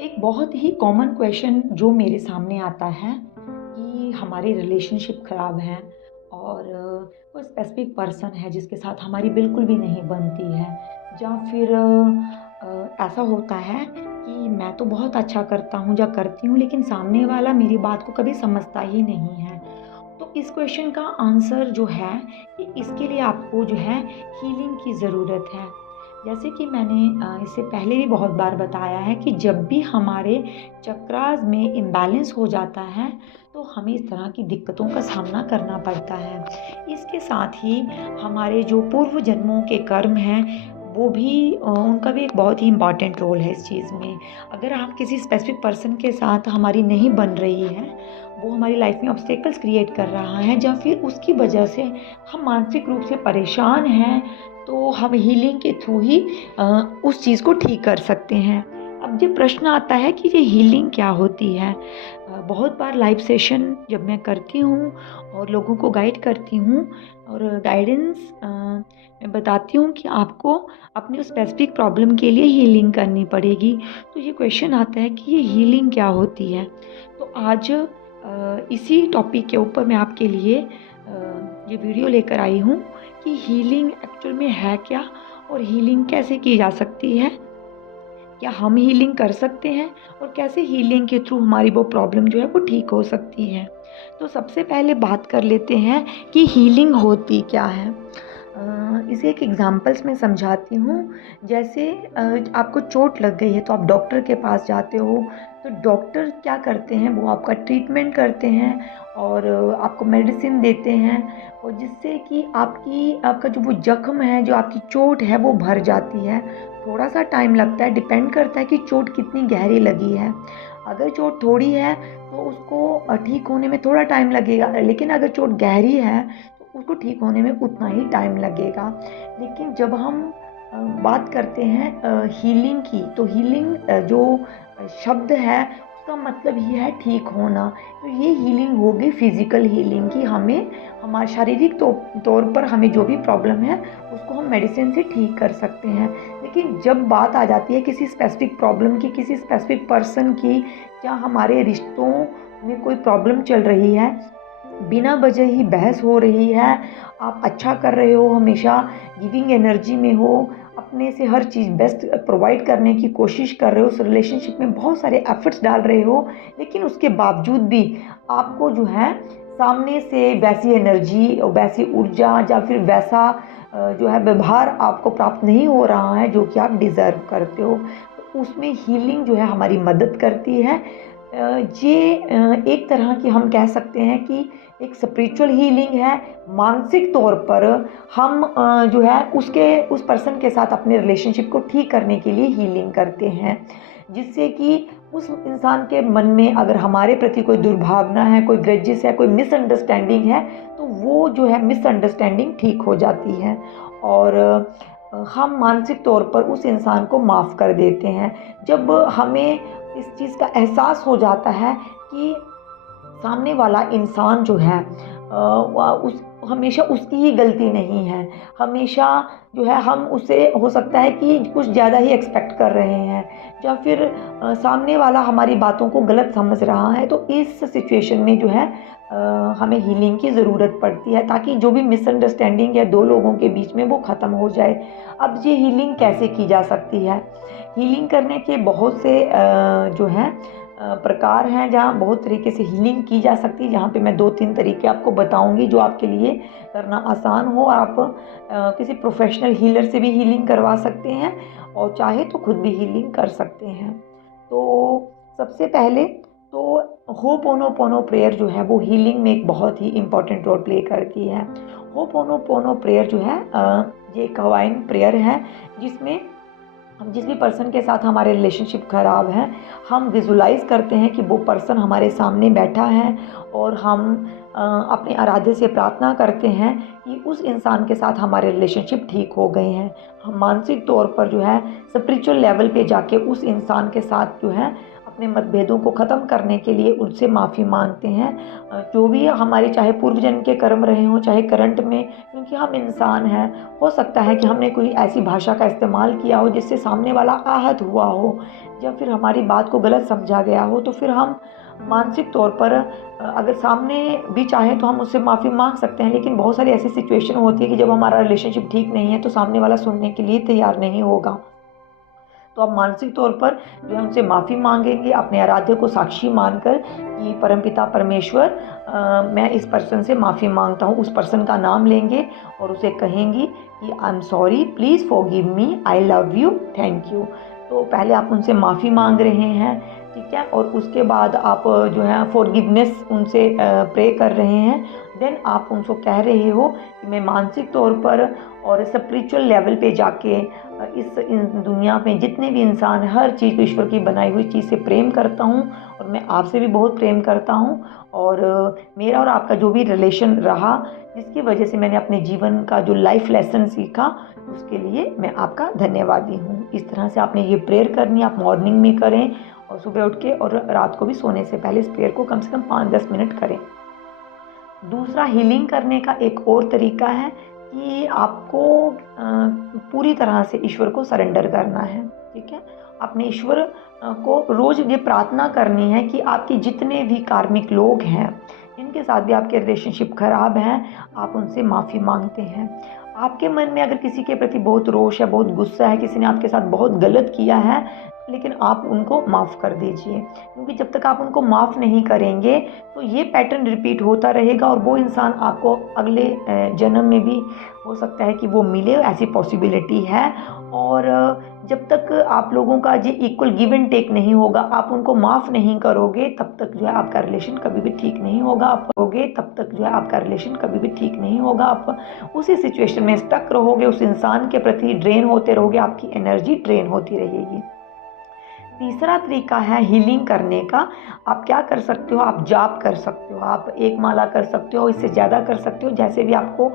एक बहुत ही common question जो मेरे सामने आता है कि हमारी रिलेशनशिप ख़राब है और कोई स्पेसिफिक पर्सन है जिसके साथ हमारी बिल्कुल भी नहीं बनती है, या फिर ऐसा होता है कि मैं तो बहुत अच्छा करता हूँ या करती हूँ, लेकिन सामने वाला मेरी बात को कभी समझता ही नहीं है। तो इस क्वेश्चन का आंसर जो है कि इसके लिए आपको जो है हीलिंग की ज़रूरत है। जैसे कि मैंने इससे पहले भी बहुत बार बताया है कि जब भी हमारे चक्रास में इम्बैलेंस हो जाता है तो हमें इस तरह की दिक्कतों का सामना करना पड़ता है। इसके साथ ही हमारे जो पूर्व जन्मों के कर्म हैं वो भी उनका भी एक बहुत ही इम्पॉर्टेंट रोल है इस चीज़ में। अगर आप किसी स्पेसिफिक पर्सन के साथ हमारी नहीं बन रही है, वो हमारी लाइफ में ऑब्स्टेकल्स क्रिएट कर रहा है, या फिर उसकी वजह से हम मानसिक रूप से परेशान हैं, तो हम हीलिंग के थ्रू ही उस चीज़ को ठीक कर सकते हैं। अब ये प्रश्न आता है कि ये हीलिंग क्या होती है। बहुत बार लाइव सेशन जब मैं करती हूँ और लोगों को गाइड करती हूँ और गाइडेंस मैं बताती हूँ कि आपको अपनी उस स्पेसिफिक प्रॉब्लम के लिए हीलिंग करनी पड़ेगी, तो ये क्वेश्चन आता है कि ये हीलिंग क्या होती है। तो आज इसी टॉपिक के ऊपर मैं आपके लिए ये वीडियो लेकर आई हूँ कि हीलिंग एक्चुअल में है क्या और हीलिंग कैसे की जा सकती है, क्या हम हीलिंग कर सकते हैं और कैसे हीलिंग के थ्रू हमारी वो प्रॉब्लम जो है वो ठीक हो सकती है। तो सबसे पहले बात कर लेते हैं कि हीलिंग होती क्या है। इसे एक एग्जांपल्स में समझाती हूँ। जैसे आपको चोट लग गई है तो आप डॉक्टर के पास जाते हो, तो डॉक्टर क्या करते हैं, वो आपका ट्रीटमेंट करते हैं और आपको मेडिसिन देते हैं, और जिससे कि आपका जो वो जख्म है, जो आपकी चोट है वो भर जाती है। थोड़ा सा टाइम लगता है, डिपेंड करता है कि चोट कितनी गहरी लगी है। अगर चोट थोड़ी है तो उसको ठीक होने में थोड़ा टाइम लगेगा, लेकिन अगर चोट गहरी है तो उसको ठीक होने में उतना ही टाइम लगेगा। लेकिन जब हम बात करते हैं हीलिंग की, तो हीलिंग जो शब्द है उसका मतलब ही है ठीक होना। तो ये हीलिंग होगी फिज़िकल हीलिंग की, हमें हमारे शारीरिक तौर पर हमें जो भी प्रॉब्लम है उसको हम मेडिसिन से ठीक कर सकते हैं। लेकिन जब बात आ जाती है किसी स्पेसिफिक प्रॉब्लम की, किसी स्पेसिफिक पर्सन की, या हमारे रिश्तों में कोई प्रॉब्लम चल रही है, बिना वजह ही बहस हो रही है, आप अच्छा कर रहे हो, हमेशा गिविंग एनर्जी में हो, अपने से हर चीज़ बेस्ट प्रोवाइड करने की कोशिश कर रहे हो, उस रिलेशनशिप में बहुत सारे एफर्ट्स डाल रहे हो, लेकिन उसके बावजूद भी आपको जो है सामने से वैसी एनर्जी, वैसी ऊर्जा या फिर वैसा जो है व्यवहार आपको प्राप्त नहीं हो रहा है जो कि आप डिज़र्व करते हो, तो उसमें हीलिंग जो है हमारी मदद करती है। ये एक तरह की हम कह सकते हैं कि एक स्पिरिचुअल हीलिंग है। मानसिक तौर पर हम जो है उस पर्सन के साथ अपने रिलेशनशिप को ठीक करने के लिए हीलिंग करते हैं, जिससे कि उस इंसान के मन में अगर हमारे प्रति कोई दुर्भावना है, कोई ग्रजेस है, कोई मिसअंडरस्टैंडिंग है, तो वो जो है मिसअंडरस्टैंडिंग ठीक हो जाती है और हम मानसिक तौर पर उस इंसान को माफ़ कर देते हैं। जब हमें इस चीज़ का एहसास हो जाता है कि सामने वाला इंसान जो है उस हमेशा उसकी ही गलती नहीं है, हमेशा जो है हम उसे हो सकता है कि कुछ ज़्यादा ही एक्सपेक्ट कर रहे हैं, या फिर सामने वाला हमारी बातों को गलत समझ रहा है, तो इस सिचुएशन में जो है हमें हीलिंग की ज़रूरत पड़ती है, ताकि जो भी मिसअंडरस्टैंडिंग है दो लोगों के बीच में वो ख़त्म हो जाए। अब ये हीलिंग कैसे की जा सकती है? हीलिंग करने के बहुत से जो हैं प्रकार हैं, जहाँ बहुत तरीके से हीलिंग की जा सकती है, जहाँ पे मैं 2-3 तरीके आपको बताऊंगी जो आपके लिए करना आसान हो। आप किसी प्रोफेशनल हीलर से भी हीलिंग करवा सकते हैं और चाहे तो खुद भी हीलिंग कर सकते हैं। तो सबसे पहले तो होपोनोपोनो प्रेयर जो है वो हीलिंग में एक बहुत ही इम्पॉर्टेंट रोल प्ले करती है। होपोनोपोनो प्रेयर जो है ये एक हवाइन प्रेयर है, जिसमें हम जिस भी पर्सन के साथ हमारे रिलेशनशिप ख़राब है, हम विजुलाइज़ करते हैं कि वो पर्सन हमारे सामने बैठा है और हम अपने आराध्य से प्रार्थना करते हैं कि उस इंसान के साथ हमारे रिलेशनशिप ठीक हो गए हैं। हम मानसिक तौर पर जो है स्पिरिचुअल लेवल पे जाके उस इंसान के साथ जो है अपने मतभेदों को ख़त्म करने के लिए उनसे माफ़ी मांगते हैं। जो भी हमारे चाहे पूर्व जन्म के कर्म रहे हों, चाहे करंट में, क्योंकि हम इंसान हैं, हो सकता है कि हमने कोई ऐसी भाषा का इस्तेमाल किया हो जिससे सामने वाला आहत हुआ हो, या फिर हमारी बात को गलत समझा गया हो, तो फिर हम मानसिक तौर पर अगर सामने भी चाहे तो हम उससे माफ़ी मांग सकते हैं। लेकिन बहुत सारी ऐसी सिचुएशन होती है कि जब हमारा रिलेशनशिप ठीक नहीं है तो सामने वाला सुनने के लिए तैयार नहीं होगा, तो आप मानसिक तौर पर जो है उनसे माफ़ी मांगेंगे, अपने आराध्य को साक्षी मानकर कि परमपिता परमेश्वर, मैं इस पर्सन से माफ़ी मांगता हूँ। उस पर्सन का नाम लेंगे और उसे कहेंगी कि I am sorry, please forgive me, I love you, thank you. तो पहले आप उनसे माफ़ी मांग रहे हैं, ठीक है, और उसके बाद आप जो है फॉरगिवनेस उनसे प्रे कर रहे हैं। देन आप उनको कह रहे हो कि मैं मानसिक तौर पर और स्पिरिचुअल लेवल पे जाके इस दुनिया में जितने भी इंसान, हर चीज़ ईश्वर की बनाई हुई चीज़ से प्रेम करता हूँ, और मैं आपसे भी बहुत प्रेम करता हूँ। और मेरा और आपका जो भी रिलेशन रहा, जिसकी वजह से मैंने अपने जीवन का जो लाइफ लेसन सीखा, उसके लिए मैं आपका धन्यवादी हूँ। इस तरह से आपने ये प्रेयर करनी, आप मॉर्निंग में करें और सुबह उठ के, और रात को भी सोने से पहले इस प्रेयर को कम से कम 5-10 मिनट करें। दूसरा, हीलिंग करने का एक और तरीका है कि आपको पूरी तरह से ईश्वर को सरेंडर करना है, ठीक है। आपने ईश्वर को रोज़ ये प्रार्थना करनी है कि आपके जितने भी कार्मिक लोग हैं, जिनके साथ भी आपके रिलेशनशिप ख़राब हैं, आप उनसे माफ़ी मांगते हैं। आपके मन में अगर किसी के प्रति बहुत रोष है, बहुत गुस्सा है, किसी ने आपके साथ बहुत गलत किया है, लेकिन आप उनको माफ़ कर दीजिए, क्योंकि जब तक आप उनको माफ़ नहीं करेंगे तो ये पैटर्न रिपीट होता रहेगा, और वो इंसान आपको अगले जन्म में भी हो सकता है कि वो मिले, ऐसी पॉसिबिलिटी है। और जब तक आप लोगों का ये इक्वल गिव एंड टेक नहीं होगा, आप उनको माफ़ नहीं करोगे, तब तक जो है आपका रिलेशन कभी भी ठीक नहीं होगा। आप उसी सिचुएशन में स्टक रहोगे, उस इंसान के प्रति ड्रेन होते रहोगे, आपकी एनर्जी ड्रेन होती रहेगी। तीसरा तरीका है हीलिंग करने का। आप क्या कर सकते हो, आप जाप कर सकते हो, आप एक माला कर सकते हो, इससे ज़्यादा कर सकते हो, जैसे भी आपको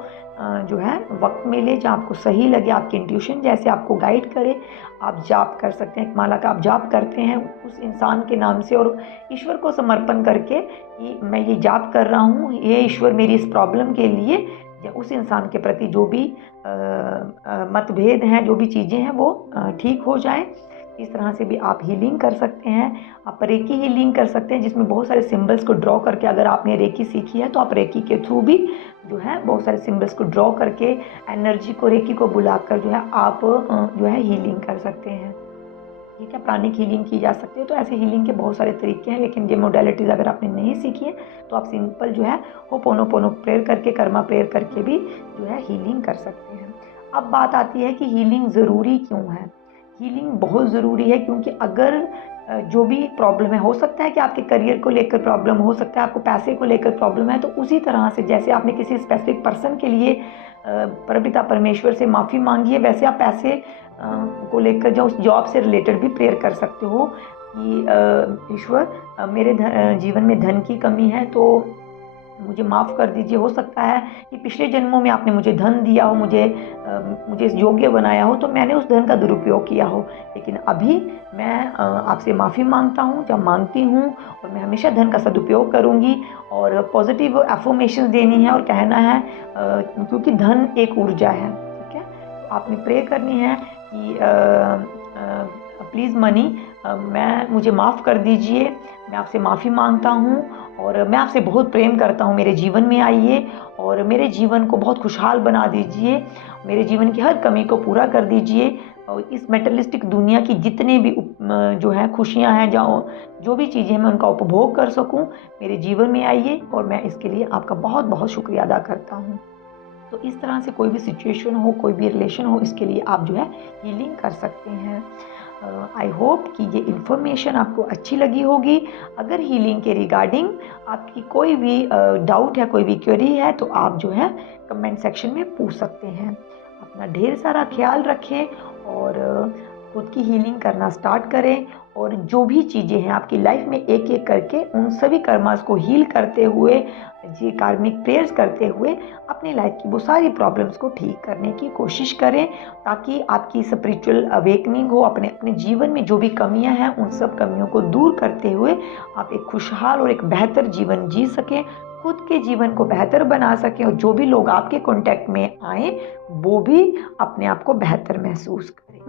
जो है वक्त मिले, जहाँ आपको सही लगे, आपकी इंट्यूशन जैसे आपको गाइड करे, आप जाप कर सकते हैं। एक माला का आप जाप करते हैं उस इंसान के नाम से, और ईश्वर को समर्पण करके कि मैं ये जाप कर रहा हूँ, ये ईश्वर मेरी इस प्रॉब्लम के लिए, या उस इंसान के प्रति जो भी मतभेद हैं, जो भी चीज़ें हैं, वो ठीक हो जाए। इस तरह से भी आप हीलिंग कर सकते हैं। आप रेकी हीलिंग कर सकते हैं, जिसमें बहुत सारे सिंबल्स को ड्रॉ करके, अगर आपने रेकी सीखी है तो आप रेकी के थ्रू भी जो है बहुत सारे सिंबल्स को ड्रॉ करके, एनर्जी को, रेकी को बुलाकर जो है आप जो है हीलिंग कर सकते हैं, ठीक है। प्राणिक हीलिंग की जा सकती है। तो ऐसे हीलिंग के बहुत सारे तरीके हैं, लेकिन ये मोडेलिटीज़ अगर आपने नहीं सीखी है तो आप सिंपल जो है होपोनोपोनो प्रेयर करके, कर्मा प्रेयर करके भी जो है हीलिंग कर सकते हैं। अब बात आती है कि हीलिंग ज़रूरी क्यों है। हीलिंग बहुत ज़रूरी है, क्योंकि अगर जो भी प्रॉब्लम है, हो सकता है कि आपके करियर को लेकर प्रॉब्लम, हो सकता है आपको पैसे को लेकर प्रॉब्लम है, तो उसी तरह से जैसे आपने किसी स्पेसिफिक पर्सन के लिए परमपिता परमेश्वर से माफ़ी मांगी है, वैसे आप पैसे को लेकर या उस जॉब से रिलेटेड भी प्रेयर कर सकते हो कि ईश्वर, मेरे जीवन में धन की कमी है, तो मुझे माफ़ कर दीजिए। हो सकता है कि पिछले जन्मों में आपने मुझे धन दिया हो, मुझे योग्य बनाया हो, तो मैंने उस धन का दुरुपयोग किया हो, लेकिन अभी मैं आपसे माफ़ी मांगता हूँ या मांगती हूँ, और मैं हमेशा धन का सदुपयोग करूँगी, और पॉजिटिव एफर्मेशंस देनी है और कहना है, क्योंकि धन एक ऊर्जा है, ठीक है। तो आपने प्रे करनी है कि प्लीज़ मनी, मुझे माफ़ कर दीजिए, मैं आपसे माफ़ी मांगता हूँ, और मैं आपसे बहुत प्रेम करता हूँ, मेरे जीवन में आइए और मेरे जीवन को बहुत खुशहाल बना दीजिए, मेरे जीवन की हर कमी को पूरा कर दीजिए, और इस मेटलिस्टिक दुनिया की जितने भी जो है खुशियाँ हैं, जो भी चीज़ें मैं उनका उपभोग कर सकूँ, मेरे जीवन में आइए, और मैं इसके लिए आपका बहुत बहुत शुक्रिया अदा करता हूँ। तो इस तरह से कोई भी सिचुएशन हो, कोई भी रिलेशन हो, इसके लिए आप जो है हीलिंग कर सकते हैं। आई होप कि ये इन्फॉर्मेशन आपको अच्छी लगी होगी। अगर हीलिंग के रिगार्डिंग आपकी कोई भी डाउट है, कोई भी क्वेरी है, तो आप जो है कमेंट सेक्शन में पूछ सकते हैं। अपना ढेर सारा ख्याल रखें, और खुद की हीलिंग करना स्टार्ट करें और जो भी चीज़ें हैं आपकी लाइफ में एक एक करके उन सभी कर्मास को हील करते हुए, जी कार्मिक प्रेयर्स करते हुए अपनी लाइफ की वो सारी प्रॉब्लम्स को ठीक करने की कोशिश करें, ताकि आपकी स्पिरिचुअल अवेकनिंग हो। अपने अपने जीवन में जो भी कमियां हैं उन सब कमियों को दूर करते हुए आप एक खुशहाल और एक बेहतर जीवन जी सकें, खुद के जीवन को बेहतर बना सकें, और जो भी लोग आपके कांटेक्ट में आए वो भी अपने आप को बेहतर महसूस करें।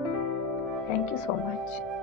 Thank you so much.